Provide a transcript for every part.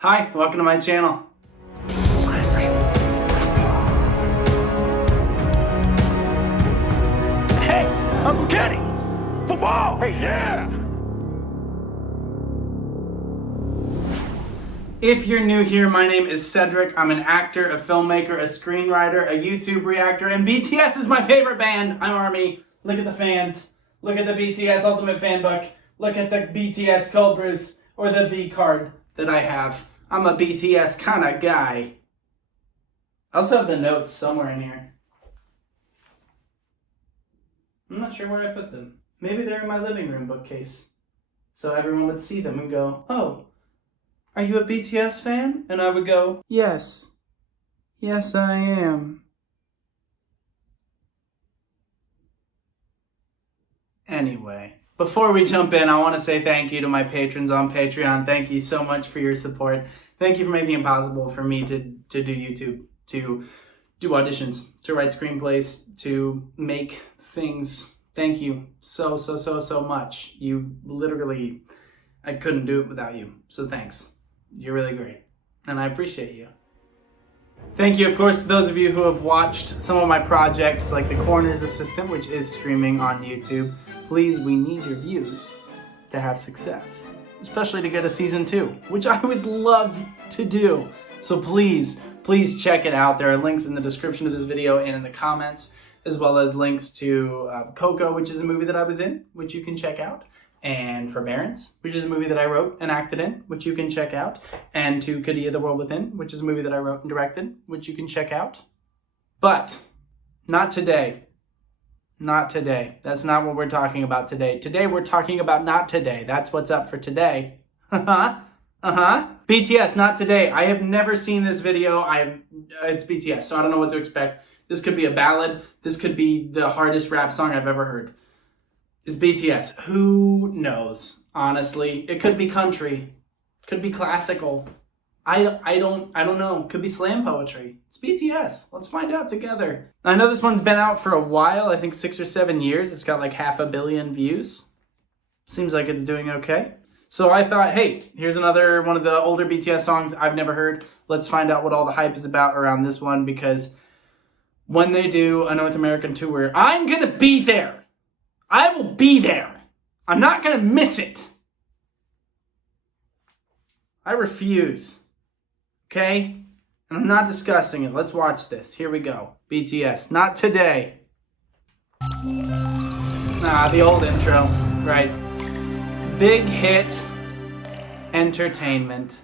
Hi, welcome to my channel. Honestly. Hey, Uncle Kenny! Football! Hey, yeah! If you're new here, my name is Cedric. I'm an actor, a filmmaker, a screenwriter, a YouTube reactor, and BTS is my favorite band. I'm ARMY. Look at the fans. Look at the BTS Ultimate Fan Book. Look at the BTS Cobras or the V card that I have. I'm a BTS kind of guy. I also have the notes somewhere in here. I'm not sure where I put them. Maybe they're in my living room bookcase. So everyone would see them and go, "Oh, are you a BTS fan?" And I would go, "Yes. Yes, I am." Anyway, before we jump in, I want to say thank you to my patrons on Patreon. Thank you so much for your support. Thank you for making it possible for me to do YouTube, to do auditions, to write screenplays, to make things. Thank you so much. You literally, I couldn't do it without you. So thanks. You're really great. And I appreciate you. Thank you, of course, to those of you who have watched some of my projects like The Coroner's Assistant, which is streaming on YouTube. Please, we need your views to have success, especially to get a season 2, which I would love to do. So please check it out. There are links in the description of this video and in the comments, as well as links to Coco, which is a movie that I was in, which you can check out. And Forbearance, which is a movie that I wrote and acted in, which you can check out. And to Kadia the World Within, which is a movie that I wrote and directed, which you can check out. But not today. Not today. That's not what we're talking about today. Today we're talking about Not Today. That's what's up for today. BTS, Not Today. I have never seen this video. It's BTS, so I don't know what to expect. This could be a ballad. This could be the hardest rap song I've ever heard. It's BTS. Who knows? Honestly, it could be country, could be classical. I don't know. Could be slam poetry. It's BTS. Let's find out together. I know this one's been out for a while. I think 6 or 7 years. It's got like 500 million views. Seems like it's doing okay. So I thought, hey, here's another one of the older BTS songs I've never heard. Let's find out what all the hype is about around this one, because when they do a North American tour, I'm gonna be there. I will be there. I'm not going to miss it. I refuse. Okay? And I'm not discussing it. Let's watch this. Here we go. BTS. Not Today. The old intro. Right. Big hit. Entertainment.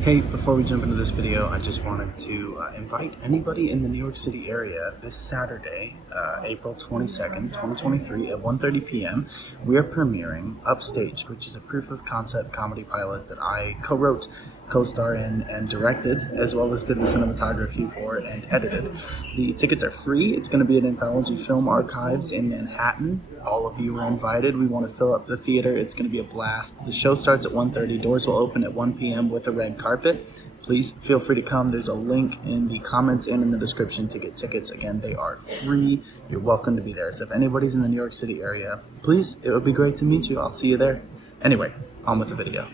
Hey, before we jump into this video, I just wanted to invite anybody in the New York City area this Saturday, April 22nd, 2023 at 1:30 p.m. We are premiering Upstaged, which is a proof of concept comedy pilot that I co-wrote, co-star in, and directed, as well as did the cinematography for and edited. The tickets are free. It's going to be at Anthology Film Archives in Manhattan. All of you are invited. We want to fill up the theater. It's going to be a blast. The show starts at 1:30. Doors will open at 1 p.m. with a red carpet. Please feel free to come. There's a link in the comments and in the description to get tickets. Again, they are free. You're welcome to be there. So if anybody's in the New York City area, please, it would be great to meet you. I'll see you there. Anyway, on with the video.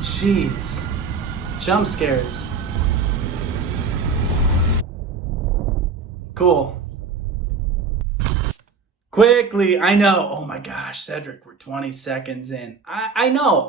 Jeez. Jump scares. Cool. Quickly, I know. Oh my gosh, Cedric, we're 20 seconds in. I know.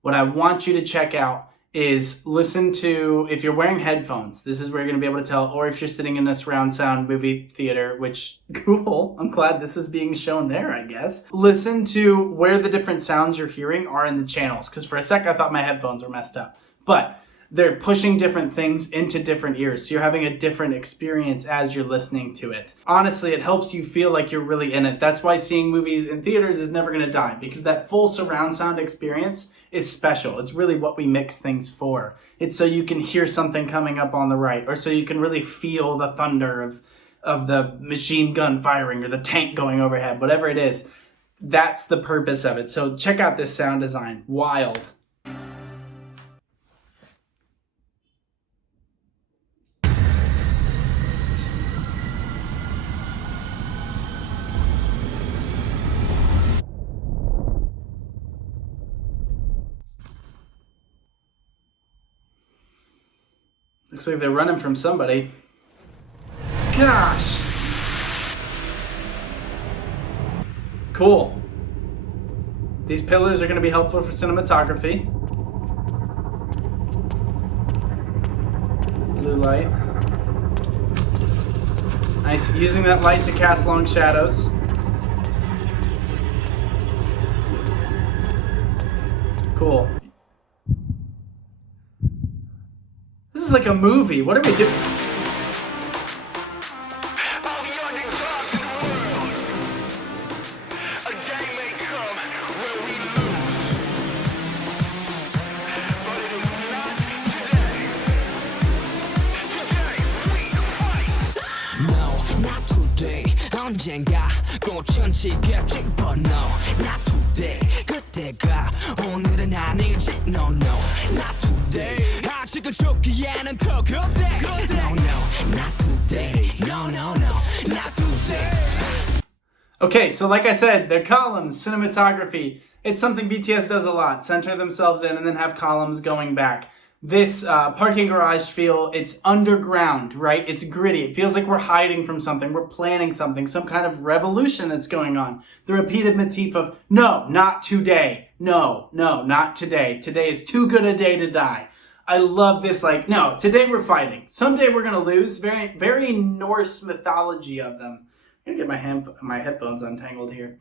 What I want you to check out is listen to, if you're wearing headphones, this is where you're going to be able to tell, or if you're sitting in a surround sound movie theater, which, cool, I'm glad this is being shown there, I guess. Listen to where the different sounds you're hearing are in the channels, because for a sec I thought my headphones were messed up. But they're pushing different things into different ears, so you're having a different experience as you're listening to it. Honestly, it helps you feel like you're really in it. That's why seeing movies in theaters is never going to die, because that full surround sound experience is special. It's really what we mix things for. It's so you can hear something coming up on the right, or so you can really feel the thunder of the machine gun firing or the tank going overhead, whatever it is. That's the purpose of it. So check out this sound design. Wild. Looks like they're running from somebody. Gosh. Cool. These pillars are going to be helpful for cinematography. Blue light. Nice, using that light to cast long shadows. Cool. This is like a movie. What are we doing? 언젠가 꽃천지겠지 but no not today 그때가 오늘은 아니지 no no not today 아직은 좋기에는 더 그때 no no not today no no no not today. Okay, so like I said, their columns, cinematography, it's something BTS does a lot. Center themselves in and then have columns going back. This parking garage feel, it's underground, right? It's gritty. It feels like we're hiding from something. We're planning something, some kind of revolution that's going on. The repeated motif of, no, not today. No, no, not today. Today is too good a day to die. I love this, like, no, today we're fighting. Someday we're going to lose. Very, very Norse mythology of them. I'm going to get my headphones untangled here.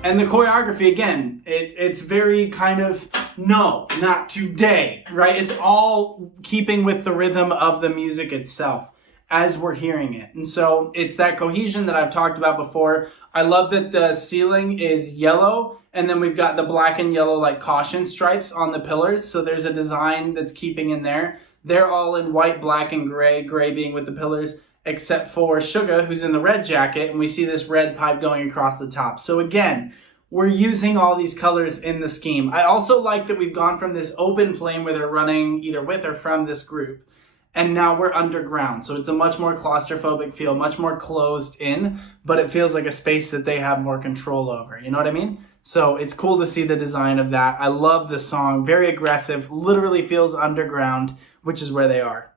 And the choreography, again, it's very kind of, no, not today, right? It's all keeping with the rhythm of the music itself as we're hearing it. And so it's that cohesion that I've talked about before. I love that the ceiling is yellow, and then we've got the black and yellow like caution stripes on the pillars. So there's a design that's keeping in there. They're all in white, black, and gray being with the pillars, except for Suga, who's in the red jacket, and we see this red pipe going across the top. So again, we're using all these colors in the scheme. I also like that we've gone from this open plane where they're running either with or from this group, and now we're underground. So it's a much more claustrophobic feel, much more closed in, but it feels like a space that they have more control over. You know what I mean? So it's cool to see the design of that. I love the song, very aggressive, literally feels underground, which is where they are.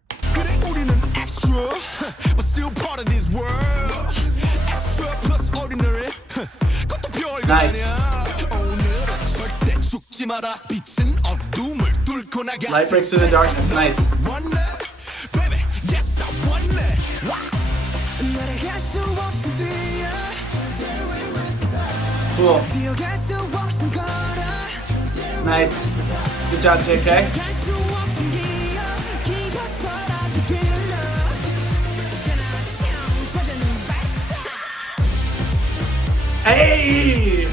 But still part of this world. Extra plus ordinary. Nice. Light breaks through the darkness. Nice. Cool. Nice. Good job, JK. Hey!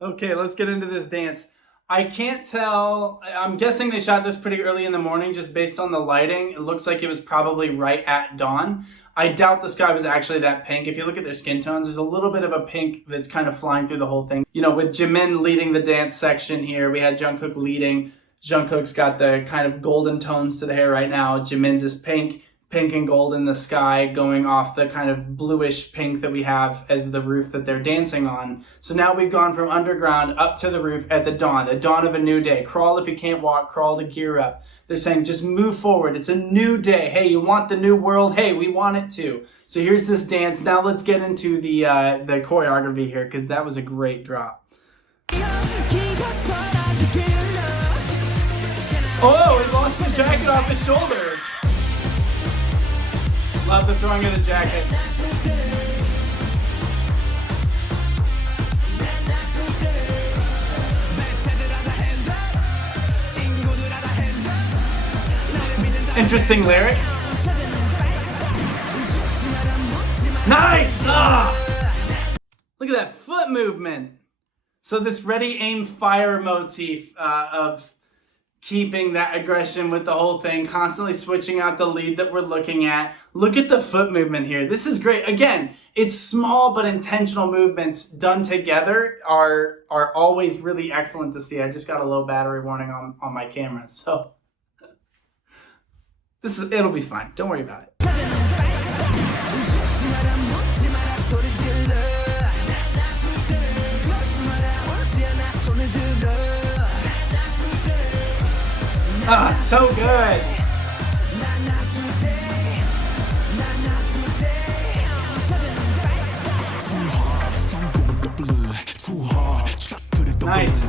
Okay, let's get into this dance. I can't tell, I'm guessing they shot this pretty early in the morning just based on the lighting. It looks like it was probably right at dawn. I doubt the sky was actually that pink. If you look at their skin tones, there's a little bit of a pink that's kind of flying through the whole thing. You know, with Jimin leading the dance section here, we had Jungkook leading. Jungkook's got the kind of golden tones to the hair right now. Jimin's is pink and gold in the sky going off the kind of bluish pink that we have as the roof that they're dancing on. So now we've gone from underground up to the roof at the dawn of a new day. Crawl if you can't walk, crawl to gear up. They're saying just move forward. It's a new day. Hey, you want the new world? Hey, we want it too. So here's this dance. Now let's get into the choreography here because that was a great drop. Oh, he launched the jacket off his shoulder. Love the throwing of the jackets. Interesting lyric. Nice! Ah! Look at that foot movement. So this ready, aim, fire motif of keeping that aggression with the whole thing, constantly switching out the lead that we're looking at. Look at the foot movement here. This is great. Again, it's small but intentional movements done together are always really excellent to see. I just got a low battery warning on my camera, so it'll be fine. Don't worry about it. Ah, so good. Nice.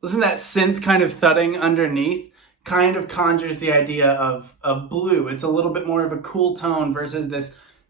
Listen to that synth kind of thudding underneath. Kind of conjures the idea of blue. It's a little bit more of a cool tone versus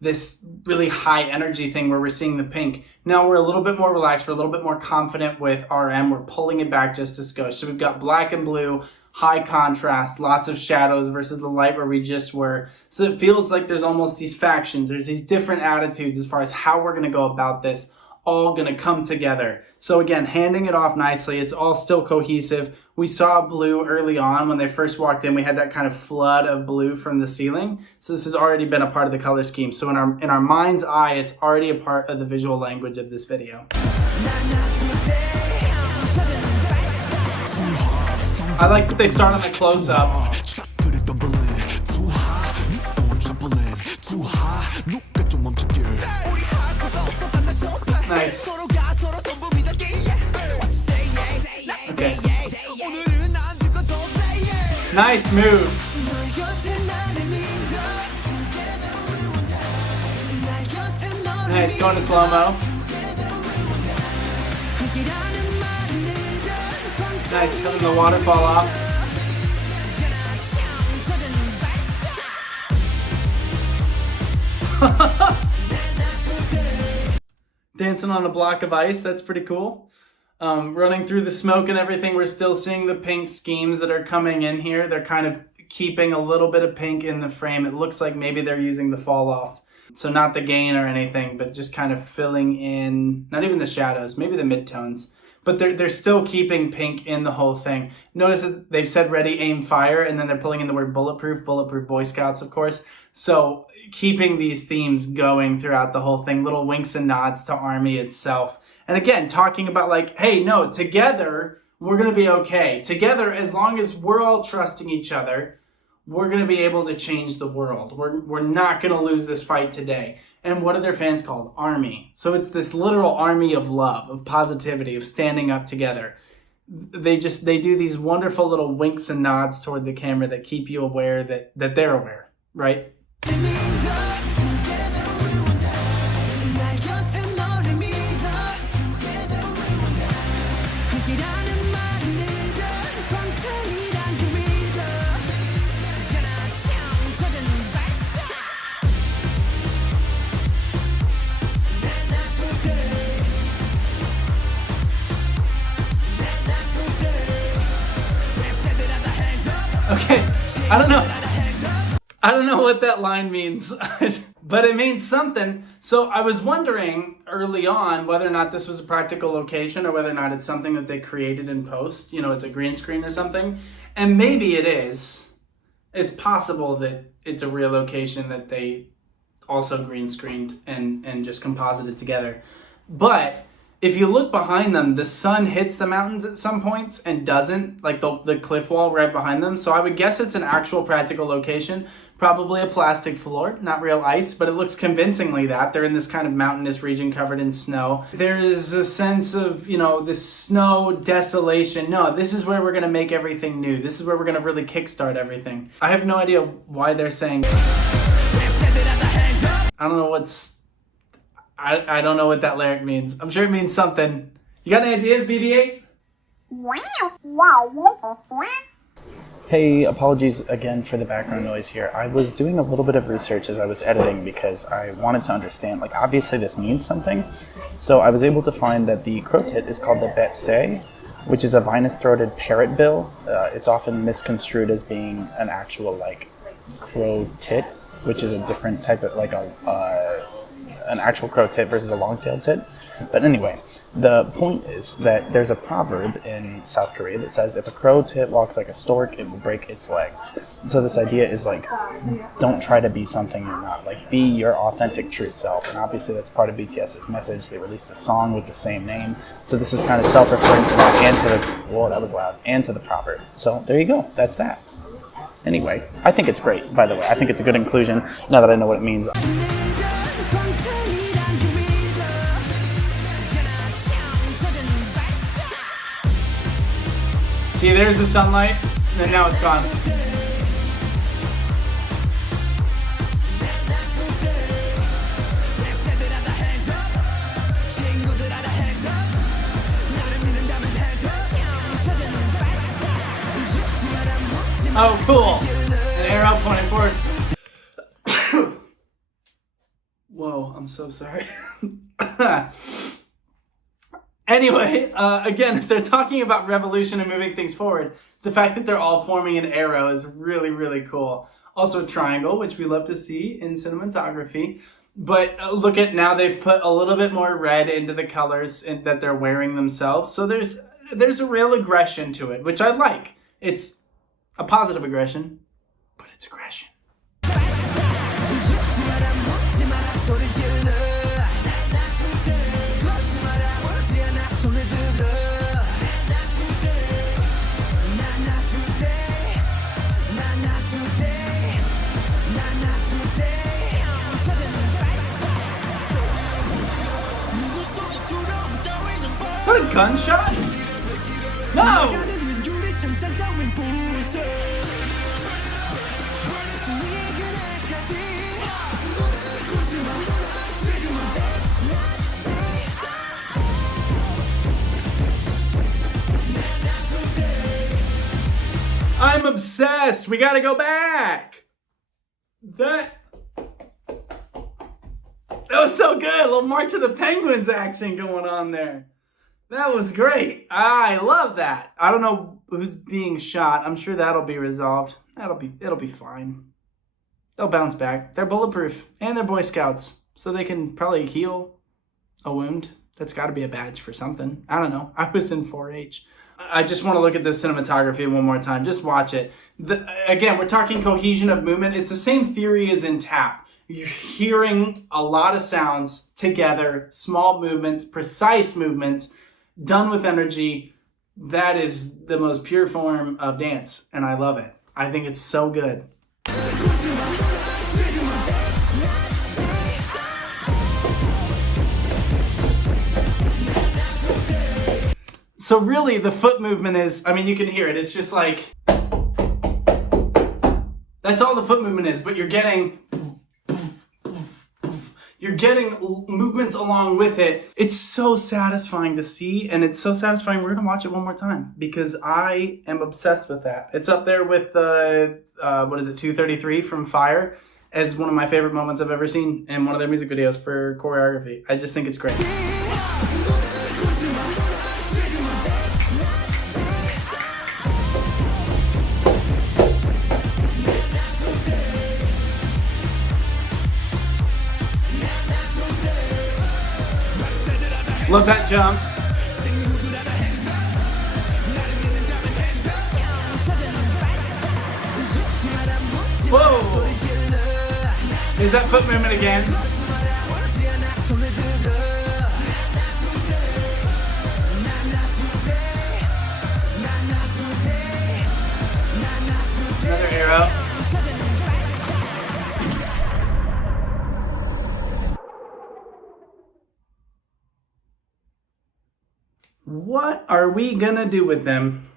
this really high energy thing where we're seeing the pink. Now we're a little bit more relaxed. We're a little bit more confident with RM. We're pulling it back just a skosh. So we've got black and blue, high contrast, lots of shadows versus the light where we just were. So it feels like there's almost these factions. There's these different attitudes as far as how we're going to go about this, all going to come together. So again, handing it off nicely. It's all still cohesive. We saw blue early on when they first walked in. We had that kind of flood of blue from the ceiling. So this has already been a part of the color scheme. So in our mind's eye, it's already a part of the visual language of this video. I like that they start on the close-up. Nice. Okay. Nice move. Nice, going to slow-mo. Nice, cutting the waterfall off. Dancing on a block of ice, that's pretty cool. Running through the smoke and everything, we're still seeing the pink schemes that are coming in here. They're kind of keeping a little bit of pink in the frame. It looks like maybe they're using the fall off. So not the gain or anything, but just kind of filling in, not even the shadows, maybe the midtones. But they're still keeping pink in the whole thing. Notice that they've said ready, aim, fire, and then they're pulling in the word bulletproof Boy Scouts, of course. So keeping these themes going throughout the whole thing, little winks and nods to Army itself. And again, talking about like, hey, no, together, we're going to be okay. Together, as long as we're all trusting each other, we're going to be able to change the world. We're not going to lose this fight today. And what are their fans called? Army. So it's this literal army of love, of positivity, of standing up together. They do these wonderful little winks and nods toward the camera that keep you aware that they're aware, right? Okay, I don't know what that line means, but it means something. So I was wondering early on whether or not this was a practical location or whether or not it's something that they created in post. You know, it's a green screen or something. And maybe it is. It's possible that it's a real location that they also green screened and just composited together. But if you look behind them, the sun hits the mountains at some points and doesn't, like the cliff wall right behind them. So I would guess it's an actual practical location, probably a plastic floor, not real ice, but it looks convincingly that. They're in this kind of mountainous region covered in snow. There is a sense of, you know, this snow desolation. No, this is where we're going to make everything new. This is where we're going to really kickstart everything. I have no idea why they're saying... I don't know I don't know what that lyric means. I'm sure it means something. You got any ideas, BB-8? Hey, apologies again for the background noise here. I was doing a little bit of research as I was editing because I wanted to understand, like, obviously this means something. So I was able to find that the crow tit is called the betse, which is a vinous-throated parrot bill. It's often misconstrued as being an actual, like, crow tit, which is a different type of, like, an actual crow tit versus a long-tailed tit. But anyway, the point is that there's a proverb in South Korea that says, if a crow walks like a stork, it will break its legs. So this idea is like, don't try to be something you're not. Like, be your authentic true self. And obviously that's part of BTS's message. They released a song with the same name. So this is kind of self-referring to that and to the, whoa, that was loud, and to the proverb. So there you go. That's that. Anyway, I think it's great, by the way. I think it's a good inclusion, now that I know what it means. See, there's the sunlight, and now it's gone. Oh, cool. An arrow pointing forward. Whoa, I'm so sorry. Anyway, again, if they're talking about revolution and moving things forward, the fact that they're all forming an arrow is really, really cool. Also a triangle, which we love to see in cinematography. But look at now, they've put a little bit more red into the colors that they're wearing themselves. So there's a real aggression to it, which I like. It's a positive aggression, but it's aggression. What a gunshot? No! I'm obsessed. We gotta go back. That was so good. A little March of the Penguins action going on there. That was great. I love that. I don't know who's being shot. I'm sure that'll be resolved. It'll be fine. They'll bounce back. They're bulletproof and they're Boy Scouts, so they can probably heal a wound. That's got to be a badge for something. I don't know. I was in 4-H. I just want to look at this cinematography one more time. Just watch it. Again, we're talking cohesion of movement. It's the same theory as in tap. You're hearing a lot of sounds together, small movements, precise movements, done with energy. That is the most pure form of dance, and I love it. I think it's so good. So really, the foot movement is, I mean, you can hear it. It's just like, that's all the foot movement is, but you're getting movements along with it. It's so satisfying to see, and it's so satisfying. We're gonna watch it one more time because I am obsessed with that. It's up there with the, 233 from Fire as one of my favorite moments I've ever seen in one of their music videos for choreography. I just think it's great. Love that jump. Whoa! Is that foot movement again? Another arrow. What are we gonna do with them?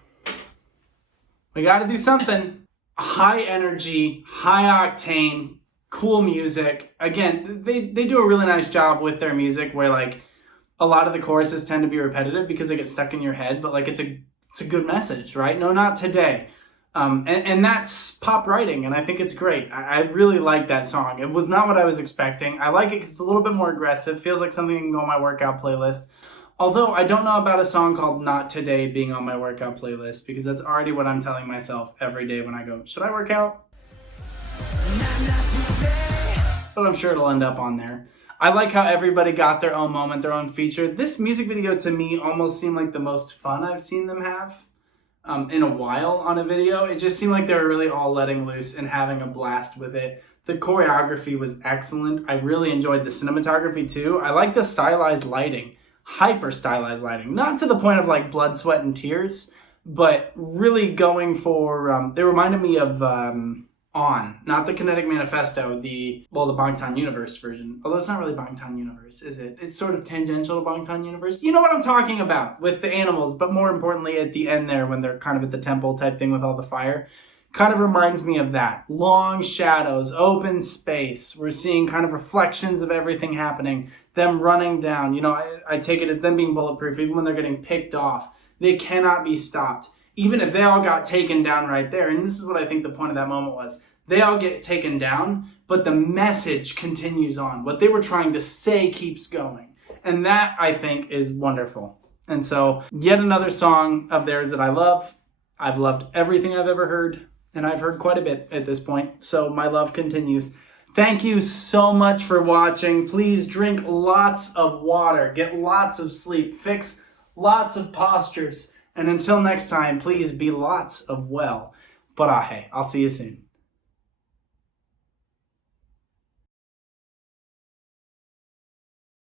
We gotta do something. High energy, high octane, cool music. Again, they do a really nice job with their music where like a lot of the choruses tend to be repetitive because they get stuck in your head, but like it's a good message, right? No, not today. And that's pop writing, and I think it's great. I really like that song. It was not what I was expecting. I like it because it's a little bit more aggressive. Feels like something that can go on my workout playlist. Although I don't know about a song called Not Today being on my workout playlist because that's already what I'm telling myself every day when I go, should I work out? But I'm sure it'll end up on there. I like how everybody got their own moment, their own feature. This music video to me almost seemed like the most fun I've seen them have in a while on a video. It just seemed like they were really all letting loose and having a blast with it. The choreography was excellent. I really enjoyed the cinematography too. I like the stylized lighting, hyper stylized lighting. Not to the point of like blood, sweat, and tears, but really going for, they reminded me of On, not the Kinetic Manifesto, the Bangtan Universe version. Although it's not really Bangtan Universe, is it? It's sort of tangential to Bangtan Universe. You know what I'm talking about with the animals, but more importantly at the end there when they're kind of at the temple type thing with all the fire. Kind of reminds me of that. Long shadows, open space. We're seeing kind of reflections of everything happening. Them running down. You know, I take it as them being bulletproof even when they're getting picked off. They cannot be stopped. Even if they all got taken down right there, and this is what I think the point of that moment was, they all get taken down, but the message continues on. What they were trying to say keeps going. And that, I think, is wonderful. And so, yet another song of theirs that I love. I've loved everything I've ever heard, and I've heard quite a bit at this point, so my love continues. Thank you so much for watching. Please drink lots of water, get lots of sleep, fix lots of postures, and until next time, please be lots of well. Parahe. I'll see you soon.